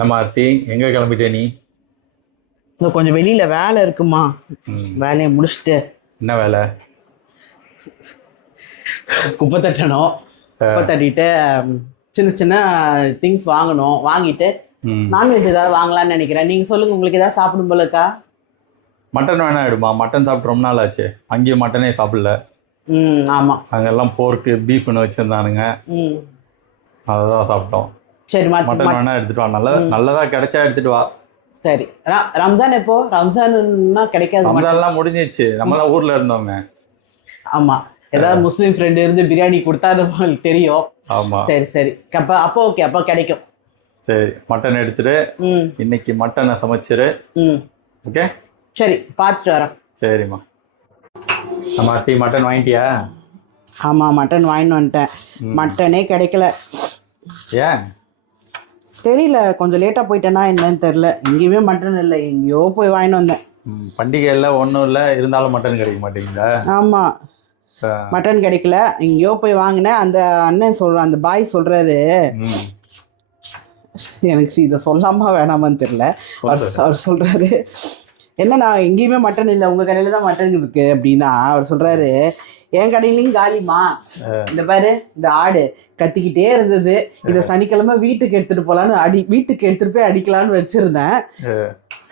நம்ம ஆர்த்தி எங்க கிளம்பிட்டே நீ? கொஞ்சம் வெளியில வேலை இருக்குமா, வேலையை முடிச்சுட்டு என்ன வேலை? குப்பை தட்டணும். குப்பை தட்டிட்டு சின்ன சின்ன திங்ஸ் வாங்கணும். வாங்கிட்டு நான்வெஜ் ஏதாவது வாங்கலாம்னு நினைக்கிறேன். நீங்க சொல்லுங்க, உங்களுக்கு ஏதாவது சாப்பிடும் போல இருக்கா? மட்டன் வேணா எடுமா. மட்டன் சாப்பிட்டு ரொம்ப நாள் ஆச்சு. அங்கேயும் மட்டனே சாப்பிடல. ஆமா, அங்கெல்லாம் போர்க்கு பீஃப்னு வச்சிருந்தானுங்க. அததான் சாப்பிட்டோம். சரி, மட்டன் வேணா எடுத்துட்டு வா. நல்லதா கிடைச்சா எடுத்துட்டு வா. சரி. ரம்ஜான் எப்போ? ரம்ஜான்னா கிடைக்காது. ரம்ஜான்லாம் முடிஞ்சிச்சு. நம்ம தான் ஊர்ல இருந்தோங்க. ஆமா, ஏதாவது முஸ்லீம் ஃப்ரெண்ட் இருந்து பிரியாணி கொடுத்தா அது தெரியும். ஆமா, சரி சரி. அப்போ ஓகே, அப்போ கிடைக்கும். சரி, மட்டன் எடுத்துட்டு இன்னைக்கு மட்டனை சமைச்சிரு. ஓகே, சரி, பார்த்துட்டு வரேன். சரிம்மா. நம்ம ஆர்த்தி மட்டன் வாங்கிட்டியா? ஆமா, மட்டன் வாங்கிட்டு வந்துட்டேன். மட்டனே கிடைக்கல. ஏன் தெரியல, கொஞ்சம் லேட்டாக போயிட்டேன்னா என்னன்னு தெரில. எங்கேயுமே மட்டன் இல்லை, எங்கேயோ போய் வாங்கிட்டு வந்தேன். பண்டிகை இல்லை, ஒன்றும் இல்லை, இருந்தாலும் மட்டன் கிடைக்க மாட்டேங்குதா? ஆமாம், மட்டன் கிடைக்கல. எங்கேயோ போய் வாங்கினேன். அந்த அண்ணன் அந்த பாய் சொல்கிறாரு, எனக்கு இதை சொல்லாமா வேணாமான்னு தெரில. அவர் சொல்கிறாரு, என்ன, நான் எங்கேயுமே மட்டன் இல்லை, உங்கள் கடையில் தான் மட்டன் இருக்குது அப்படின்னா. அவர் சொல்கிறாரு, என் கடையிலையும் காலிமா. இந்த பாரு, இந்த ஆடு கத்திக்கிட்டே இருந்தது. இதை சனிக்கிழமை வீட்டுக்கு எடுத்துட்டு போலான்னு வீட்டுக்கு எடுத்துட்டு போய் அடிக்கலான்னு வச்சிருந்தேன்.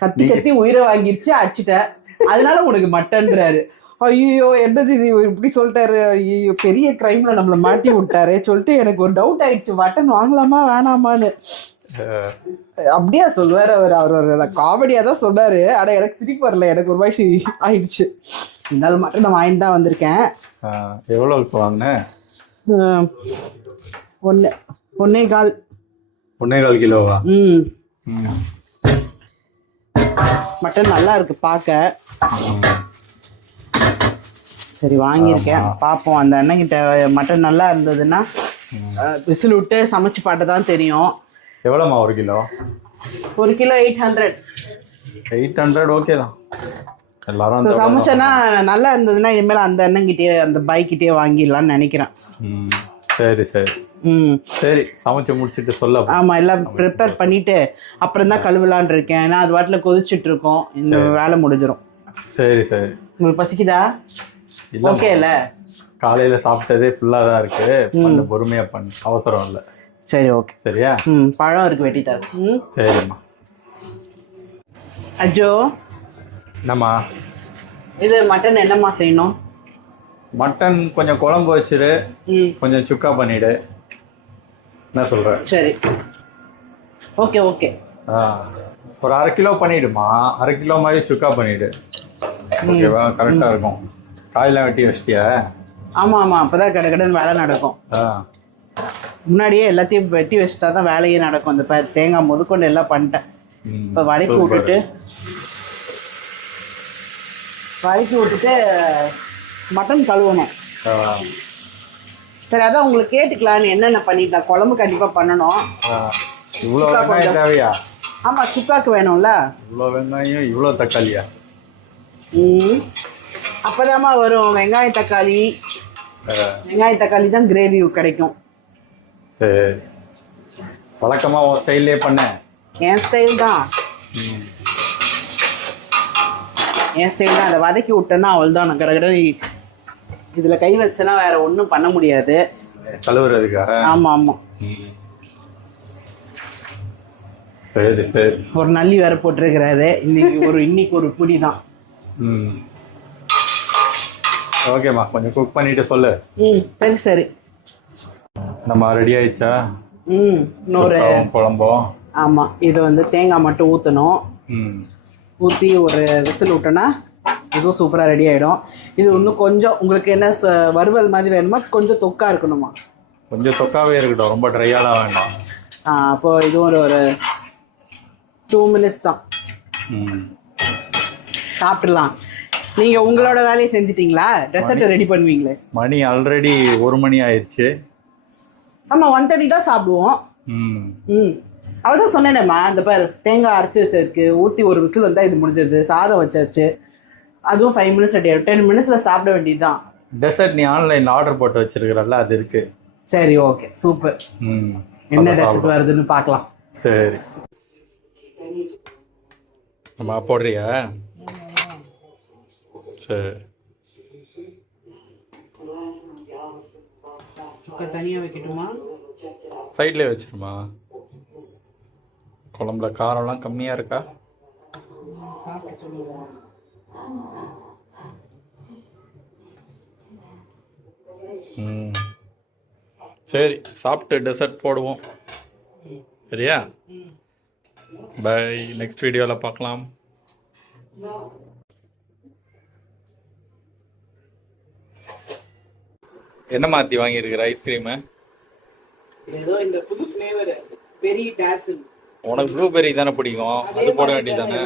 கத்தி கத்தி உயிரை வாங்கிருச்சு, அடிச்சுட்டேன். அதனால உனக்கு மட்டன்றாரு. ஐயோ, என்னது இது இப்படி சொல்லிட்டாரு. ஐயோ, பெரிய கிரைம்ல நம்மளை மாட்டி விட்டாரு சொல்லிட்டு எனக்கு ஒரு டவுட் ஆயிடுச்சு, மட்டன் வாங்கலாமா வேணாமான்னு. அப்படியா சொல்லுவாரு அவர் காமெடியா தான் சொன்னாரு. ஆனா எனக்கு சிரிப்பு வரல, எனக்கு ஒரு மாதிரி ஆயிடுச்சு. இருந்தாலும் மட்டும் நான் வாங்கிட்டு தான் வந்திருக்கேன். எவ்வளோ வாங்கினேன்? 1.25 கிலோவா? மட்டன் நல்லா இருக்கு பார்க்க. சரி, வாங்கியிருக்கேன். பார்ப்போம். அந்த அண்ணன்கிட்ட மட்டன் நல்லா இருந்ததுன்னா விசில் விட்டு சமைச்சு பாட்டு தான் தெரியும். எவ்வளோம்மா 1 கிலோ? 1 கிலோ 800. 800 ஓகே தான். எல்லாரும் சமைச்சனா நல்லா இருந்ததுன்னா இனிமேல் அந்த அண்ணன்கிட்டயே, அந்த பைக்கிட்டே வாங்கிடலாம்னு நினைக்கிறேன். சரி சரி. சரி, சமைச்சு முடிச்சுட்டு சொல்ல. ஆமா, எல்லாம் ப்ரிப்பேர் பண்ணிட்டு அப்புறம் தான் கழுவலான் இருக்கேன். ஏன்னா அது வாட்டில் கொதிச்சுட்டு இருக்கோம், இந்த வேலை முடிஞ்சிடும். சரி சரி. உங்களுக்கு பசிக்குதா? ஓகே இல்ல, காலையில சாப்பிட்டதே ஃபுல்லா தான் இருக்கு. கொஞ்சம் பொறுமையா பண்ணு, அவசரம் இல்லை. சரி, ஓகே. சரியா? பழம் இருக்கு, வெட்டி தரேன். சரிம்மா. அஜோ, என்னம்மா? இது மட்டன் என்னம்மா செய்யணும்? மட்டன் கொஞ்சம் குழம்பு வச்சிரு, கொஞ்சம் சுக்கா பண்ணிடு. என்ன சொல்ற? சரி, ஓகே ஓகே. ஒரு 1/2 கிலோ பண்ணிடுமா. 1/2 கிலோ மாதிரி சுக்கா பண்ணிடு. ஓகேவா? கரெக்டாக இருக்கும். காயெல்லாம் வெட்டி வச்சிட்டியா? ஆமாம் ஆமாம், அப்போ தான் கடன் வேலை நடக்கும். முன்னாடியே எல்லாத்தையும் வெட்டி வச்சுட்டா தான் வேலையே நடக்கும். அந்த தேங்காய் முதற்கொண்டு எல்லாம் பண்ணிட்டேன். இப்போ வதக்கி விட்டுட்டு மட்டன் கழுவணும். சரி, அதான் உங்களுக்கு கேட்டுக்கலான்னு என்னென்ன பண்ணிட்டேன். குழம்பு கண்டிப்பாக பண்ணணும். இவ்வளோ வெங்காயம் தேவையா? ஆமாம், சுக்காக்கு வேணும்ல. இவ்வளோ வெங்காயம், இவ்வளோ தக்காளியா? அப்போதாம்மா வரும் வெங்காய தக்காளி. வெங்காய தக்காளி தான் கிரேவி கிடைக்கும். சரி, வழக்கமாக உன் ஸ்டைல்லே பண்ண. என் ஸ்டைல் தான், என் ஸ்டைல் தான். அதை வதக்கி விட்டேன்னா அவள் தான். நான் கடை இதில் கை வச்சேன்னா வேற ஒன்றும் பண்ண முடியாது. கழுவுறதுக்காக? ஆமாம் ஆமாம். சரி சரி. ஒரு நல்லி வேற போட்டிருக்கிறாரு. இன்னைக்கு ஒரு புடி தான். ஓகேம்மா, கொஞ்சம் குக் பண்ணிட்டு சொல்லு. சரி சரி. நம்ம ரெடி ஆயிடுச்சா? இன்னொரு குழம்பும். ஆமாம், இது தேங்காய் மட்டும் ஊற்றணும். ஊற்றி ஒரு விசில் விட்டோன்னா இதுவும் சூப்பராக ரெடி ஆகிடும். இது இன்னும் கொஞ்சம் உங்களுக்கு என்ன வறுவல் மாதிரி வேணுமா, கொஞ்சம் தொக்கா இருக்கணுமா? கொஞ்சம் தொக்காவே இருக்கட்டும், ரொம்ப ட்ரையாலாம் வேண்டாம். அப்போது இதுவும் ஒரு 2 minutes தான், சாப்பிட்றலாம். நீங்கள் உங்களோட வேலையை செஞ்சிட்டிங்களா? டெசர்ட் ரெடி பண்ணுவீங்களே. மணி ஆல்ரெடி 1 மணி ஆயிடுச்சு. ஆமாம், 1:30 தான் சாப்பிடுவோம். அவதான் சொன்னேனேம்மா, இந்த பேர் தேங்காய் அரைச்சி வச்சிருக்கு, ஊற்றி ஒரு விசில் வந்தால் இது முடிஞ்சது. சாதம் வச்சாச்சு, அதுவும் 5 minutes ரெடி ஆகிடும். 10 minutes சாப்பிட வேண்டியது தான். டெசர்ட் நீ ஆன்லைனில் ஆர்டர் போட்டு வச்சிருக்கிறல்ல, அது இருக்கு. சரி, ஓகே, சூப்பர். என்ன டெசர்ட் வருதுன்னு பார்க்கலாம். சரி. அம்மா போடுறியா? சரி. சுக்கா தனியாக வைக்கட்டுமா? சைட்லேயே வச்சிருமா. குழம்புல காரம்லாம் கம்மியாக இருக்கா? சாப்பிட்டு சொல்லுவோம். சரி, சாப்பிட்டு டெசர்ட் போடுவோம். சரியா? பை. நெக்ஸ்ட் வீடியோவில் பார்க்கலாம். என்ன மாற்றி வாங்கியிருக்கிற ஐஸ்கிரீமு? ஏதோ இந்த புது ஃப்ளேவர் பெரிய டாசில். உனக்கு ப்ளூபெர்ரி தானே பிடிக்கும், அது போட வேண்டியதானே.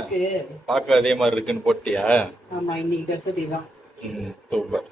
பார்க்க அதே மாதிரி இருக்குன்னு போட்டியா? ஆமாம், இன்னைக்கு டெசர்ட் இதான். சூப்பர்.